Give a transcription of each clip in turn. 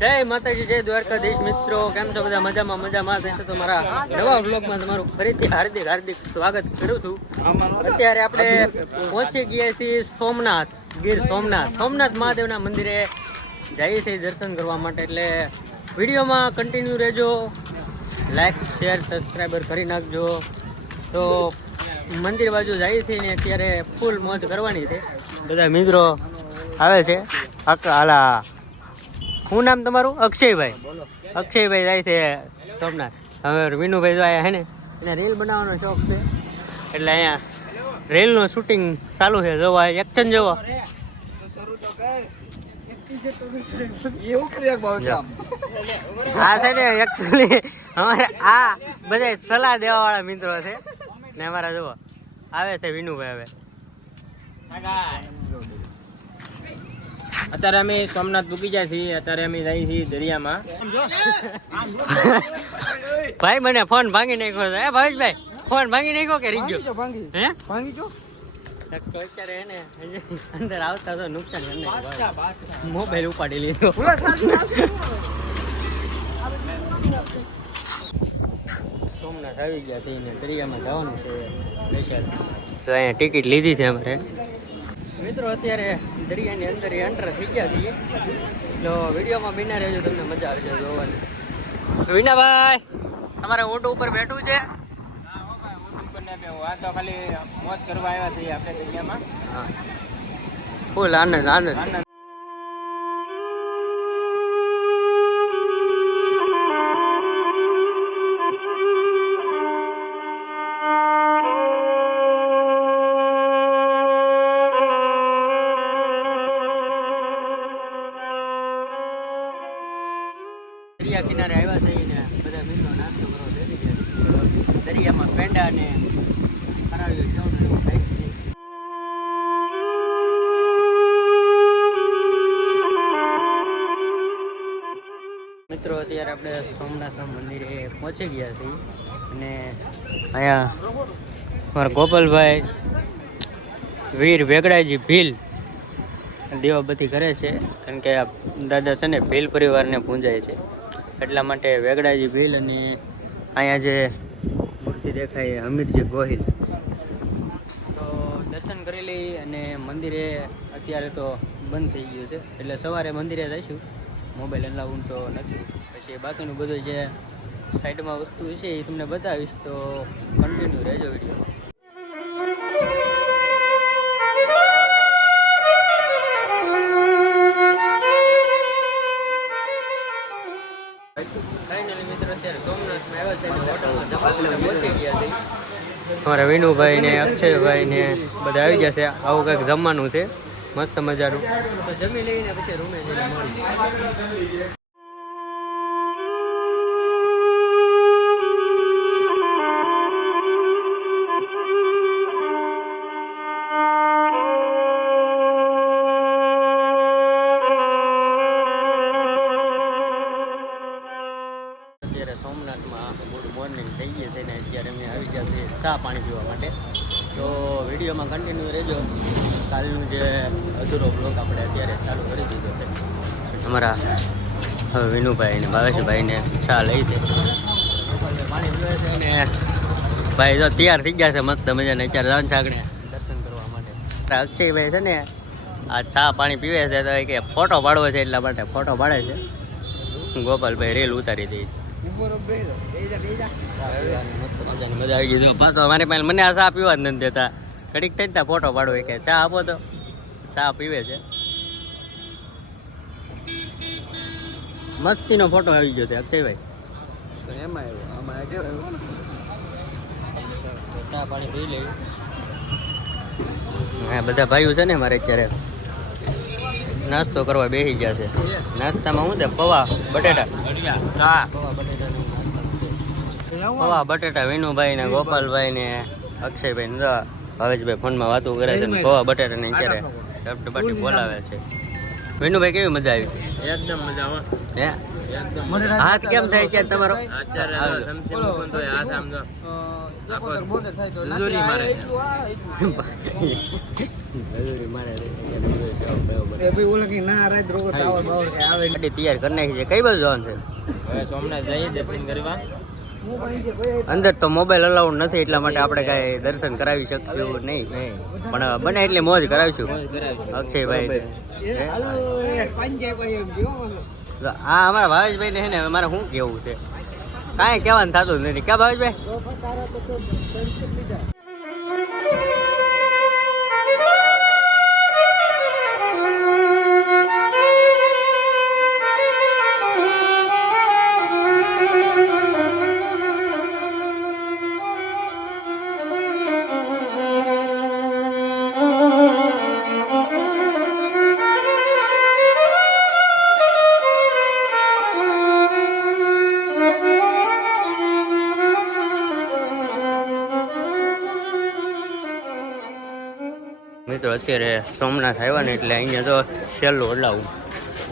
જય માતાજી, જય દ્વારકાધીશ મિત્રો. કેમ છો બધા? મજામાં થશે તો મારા નવા વ્લોગમાં તમારું ફરીથી હાર્દિક સ્વાગત કરું છું. અત્યારે આપણે પહોંચી ગયા છીએ સોમનાથ, ગીર સોમનાથ મહાદેવના મંદિરે જઈએ છીએ દર્શન કરવા માટે. એટલે વિડીયોમાં કન્ટિન્યુ રહેજો, લાઈક શેર સબસ્ક્રાઈબર કરી નાખજો. તો મંદિર બાજુ જઈએ છીએ ને અત્યારે ફૂલ મોજ કરવાની છે. બધા મિત્રો આવે છે. હાલા, શું નામ તમારું? અક્ષયભાઈ જાય છે સોમનાથ. હવે વિનુભાઈ જો આયા હે ને, એને રીલ બનાવવાનો શોખ છે એટલે અહીંયા રીલનું શૂટિંગ ચાલુ છે. જોવા એક્શન જોવો. હા છે ને, એકચ્યુઅલી અમારે આ બધા સલાહ દેવા વાળા મિત્રો છે ને. અમારા જોવો આવે છે વિનુભાઈ. હવે અત્યારે અમે સોમનાથ પૂકી જાય છીએ. અત્યારે અમે જઈએ છીએ દરિયામાં. ભાઈ મને ફોન ભાંગી નાખ્યો છે. ભાવેશભાઈ ફોન ભાંગી નાખ્યો કે રીગ્યો? હે ભાંગી ગયો તો અત્યારે એને અંદર આવતા તો નુકસાન કરી મોબાઈલ ઉપાડી લીધો. સોમનાથ આવી ગયા છે ને દરિયામાં જવાનું છે સ્પેશિયલ. તો અહીંયા ટિકિટ લીધી છે અમારે મિત્રો. અત્યારે દરિયાની અંદર એન્ટર થઈ ગયા છીએ. તો વિડીયોમાં બિના રહેજો, તમને મજા આવશે જોવાની. વિનાભાઈ તમારે ઓટો ઉપર બેઠવું છે? આ તો ખાલી મોજ કરવા આવ્યા છીએ આપણે દરિયામાં. હા, ફૂલ આનંદ. દરિયા કિનારે આવ્યા છે ને બધા મિત્રો નાસ્તો કરવા બેસી ગયા. દરિયામાં પેંડા ને ફરાળીઓ કેવું એવું થાય છે. મિત્રો અત્યારે આપણે સોમનાથના મંદિરે પહોંચી ગયા છીએ અને અહીંયા મારા ગોપાલભાઈ વીર વેગડાજી ભીલ દેવાબતી કરે છે. કારણ કે આ દાદા છે ને ભીલ પરિવારને પૂંજાય છે, એટલા માટે વેગડાજી ભીલ. અને અહીંયા જે મૂર્તિ દેખાય હમીરજી ગોહિલ. તો દર્શન કરી લઈ અને મંદિરે અત્યારે તો બંધ થઈ ગયું છે, એટલે સવારે મંદિરે જઈશું. મોબાઈલ અલાઉડ તો નથી. પછી બાકીનું બધું જે સાઈડમાં વસ્તુ છે એ તમને બતાવીશ. તો કન્ટિન્યુ રહેજો વિડીયોમાં. અમારા વિનુભાઈ ને અક્ષયભાઈ ને બધા આવી ગયા છે. આવું કંઈક જમવાનું છે મસ્ત મજાનું. તો જમી લઈને પછી રૂમે જઈને મળી. સોમનાથમાં ગુડ મોર્નિંગ થઈ ગઈ છે ને અત્યારે અમે આવી ગયા છીએ ચા પાણી પીવા માટે. તો વિડીયોમાં કન્ટિન્યુ રહેજો. કાલનું જે અધૂરો બ્લોગ આપણે અત્યારે ચાલુ કરી દીધો છે. અમારા હવે વિનુભાઈ ને ભાવેશભાઈને ચા લઈ દે. પાણી પીવે છે ને ભાઈ જો તૈયાર થઈ ગયા છે મસ્ત મજાને. અત્યારે જવાનું છાગણે દર્શન કરવા માટે. અક્ષયભાઈ છે ને આ ચા પાણી પીવે છે તો કે ફોટો પાડવો છે, એટલા માટે ફોટો પાડે છે. ગોપાલભાઈ રેલ ઉતારી દઈ. મજા આવી ગઈ. પાછો મારી પાસે મને આ ચા પીવા જ નથી દેતા. ઘડીક થઈ ત્યાં ફોટો પાડવો કે ચા આપો તો ચા પીવે છે. મસ્તીનો ફોટો આવી ગયો છે અક્ષયભાઈ. ચા પાણી પી લેવું. હા, બધા ભાઈઓ છે ને મારે અત્યારે નાસ્તો કરવા બેસી ગયા છે. નાસ્તામાં શું છે? પૌવા બટેટા. પૌવા બટેટા વિનુભાઈ ને ગોપાલભાઈ ને અક્ષયભાઈ ને ભાવેશભાઈ ફોનમાં વાતો કરે છે. પૌવા બટેટા ને અત્યારે ચપટબાટી બોલાવે છે. વિનુભાઈ કેવી મજા આવી? એકદમ મજા આવે. હે એકદમ હાથ કેમ થાય છે તમારો? અત્યારે સમસી મૂકું તો હાથ આમ તો ઝુરી મારે છે. ગાડી તૈયાર કરી નાખી છે. કઈ બાજુ જવાનું છે? હવે સોમનાથ જઈએ દર્શન કરવા. અંદર તો મોબાઈલ અલાઉડ નથી એટલા માટે આપણે કાંઈ દર્શન કરાવી શકશું નહીં, પણ બને એટલે મોજ કરાવીશું. અક્ષયભાઈ આ અમારા ભાવેશભાઈ ને છે ને મારે શું કેવું છે, કાંઈ કહેવાનું થતું નથી. ક્યાં ભાવેશભાઈ? મિત્રો અત્યારે સોમનાથ આવ્યા ને એટલે અહીંયા તો છેલ્લું હલાવું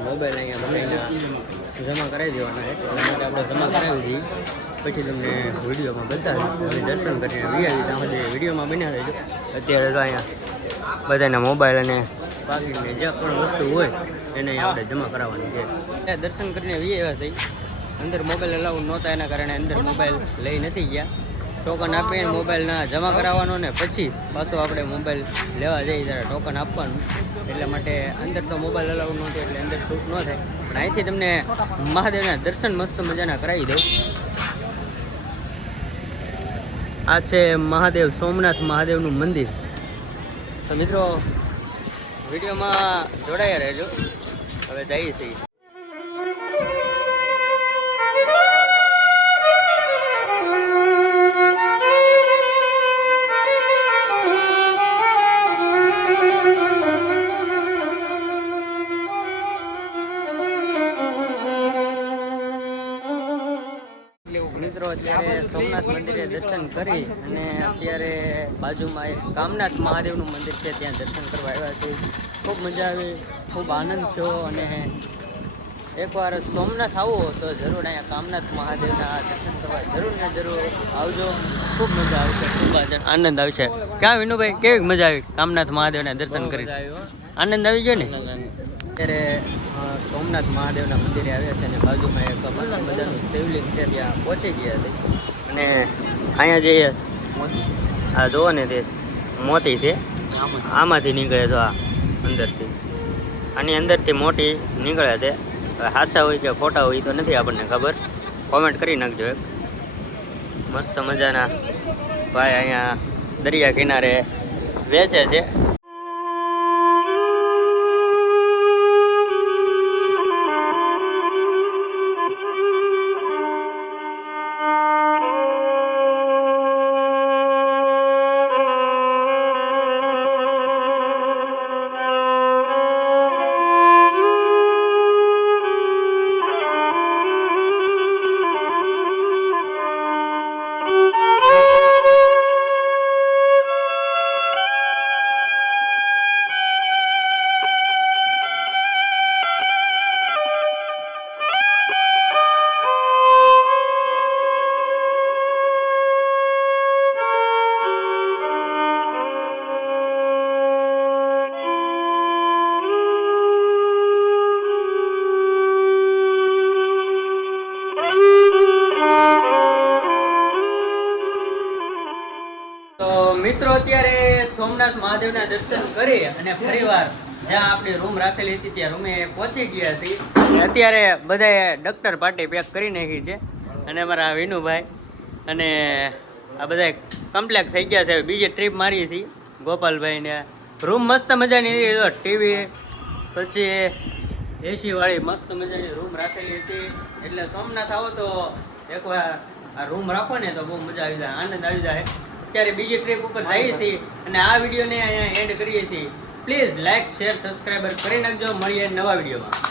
મોબાઈલ અહીંયા બનાવીને જમા કરાવી દેવાના છે. એટલા માટે આપણે જમા કરાવી દઈએ, પછી તમને વિડીયોમાં બતાવીએ. હવે દર્શન કરીને વીઆવી ત્યાં સુધી વિડીયોમાં બન્યા રહેજો. અત્યારે તો અહીંયા બધાના મોબાઈલ અને બાકીને જે પણ વસ્તુ હોય એને આપણે જમા કરાવવાની છે. ત્યાં દર્શન કરીને વીઆવ્યા થઈ. અંદર મોબાઈલ અલાઉ નહોતા એના કારણે અંદર મોબાઈલ લઈ નથી ગયા. ટોકન આપીને મોબાઈલ ના જમા કરાવવાનો ને પછી પાછો આપણે મોબાઈલ લેવા જઈએ ત્યારે ટોકન આપવાનું. એટલા માટે અંદર તો મોબાઈલ અલાઉડ નહોતું એટલે અંદર શૂટ ન થાય, પણ અહીંથી તમને મહાદેવના દર્શન મસ્ત મજાના કરાવી દઉં. આ છે મહાદેવ, સોમનાથ મહાદેવનું મંદિર. તો મિત્રો વિડીયોમાં જોડાયા રહેજો. હવે જઈએ છીએ. મિત્રો અત્યારે સોમનાથ મંદિરે દર્શન કરી અને અત્યારે બાજુમાં એક કામનાથ મહાદેવનું મંદિર છે, ત્યાં દર્શન કરવા આવ્યા છે. ખૂબ મજા આવી, ખૂબ આનંદ થયો. અને એકવાર સોમનાથ આવો તો જરૂર અહીંયા કામનાથ મહાદેવના દર્શન કરવા જરૂર ને જરૂર આવજો. ખૂબ મજા આવશે, ખૂબ આનંદ આવશે. ક્યાં વિનુભાઈ, કેવી મજા આવી કામનાથ મહાદેવના દર્શન કરી? આનંદ આવી ગયો ને? અત્યારે સોમનાથ મહાદેવના મંદિરે આવ્યા છે અને બાજુમાં એક મસ્ત મજાનું શિવલિંગ છે, ત્યાં પહોંચી ગયા છે. અને અહીંયા જે આ જુઓ ને તે મોતી છે, આમાંથી નીકળે છે. આ અંદરથી, આની અંદરથી મોટી નીકળે છે. હવે સાચા હોય કે ખોટા હોય તો નથી આપણને ખબર, કોમેન્ટ કરી નાખજો. એક મસ્ત મજાના ભાઈ અહીંયા દરિયા કિનારે વેચે છે. મિત્રો અત્યારે સોમનાથ મહાદેવના દર્શન કરી અને ફરીવાર જ્યાં આપણી રૂમ રાખેલી હતી ત્યાં રૂમે પહોંચી ગયા છીએ. અત્યારે બધાએ ડૉક્ટર પાર્ટી પેક કરી નાખી છે અને અમારા વિનુભાઈ અને આ બધા કમ્પ્લેટ થઈ ગયા છે. બીજી ટ્રીપ મારી છીએ ગોપાલભાઈને. રૂમ મસ્ત મજાની ટીવી પછી એસી વાળી મસ્ત મજાની રૂમ રાખેલી હતી. એટલે સોમનાથ આવો તો એકવાર આ રૂમ રાખો ને તો બહુ મજા આવી જાય, આનંદ આવી જાય. અત્યારે બીજી ટ્રીપ ઉપર જઈએ છીએ અને આ વિડીયોને અહીંયા એન્ડ કરીએ છીએ. પ્લીઝ લાઈક, શેર, સબસ્ક્રાઈબર કરી નાખજો. મળીએ નવા વિડીયોમાં.